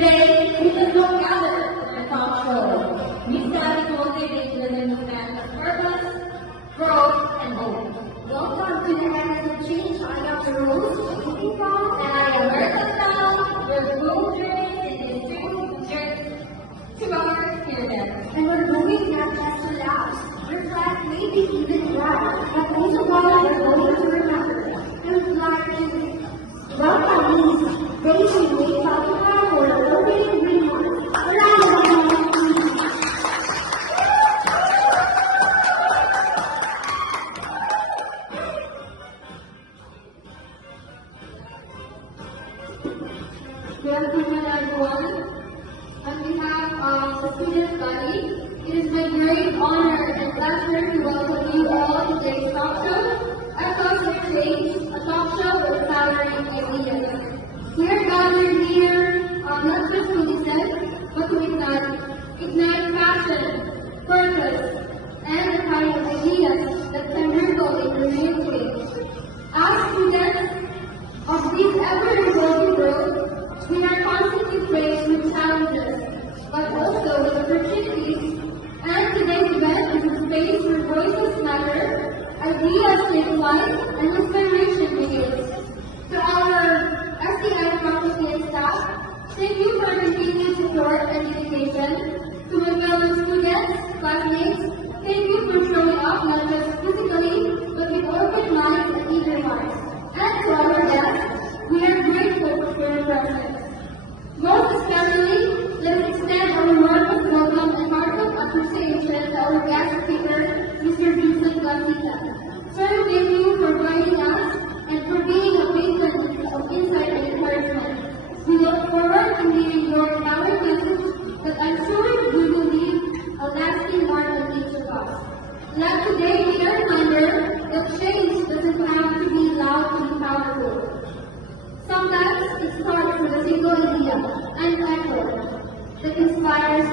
Today, we just don't gather in a talk show. We stand to motivate women who stand of purpose, growth, and hope. Welcome to the Hands of Change. I am the Rose, speaking from, And I am Bertha Tao, your co-journey in this journey to our here. and we're moving not just to laugh, reflect, maybe even cry, but most of all, we're going to remember and fly. Welcome, Lisa. Raising Wake Up for the opening remarks. Around the Good afternoon, everyone. On behalf of the student body, it is my great honor and pleasure to welcome you all to today's talk show, Echoes of Change, a talk show empowering ideas. We are gathered here not just to listen, but to ignite passion, purpose, and the kind of ideas that can ripple in the real change. As students of this ever-evolving world, we are constantly faced with challenges, but also with opportunities. And today's event is a space where voices matter, ideas take flight, and inspiration begins. To our SDI faculty and staff, thank you for your continued support and dedication. To my fellow students, classmates, thank you for showing up not just physically, but with open minds and eager hearts. And to our guests, we are grateful for your presence. Most especially, let me extend our warmest welcome and heartfelt appreciation to our guest speaker, Mr. Vincent Garcia. Sir, thank you for joining us and for being a patron of insight and encouragement. We look forward to hearing your empowered message that I'm sure we will leave a lasting mark on each of us. Let today be a reminder that change doesn't have to be loud to be powerful. Sometimes it starts with a single idea and effort that inspires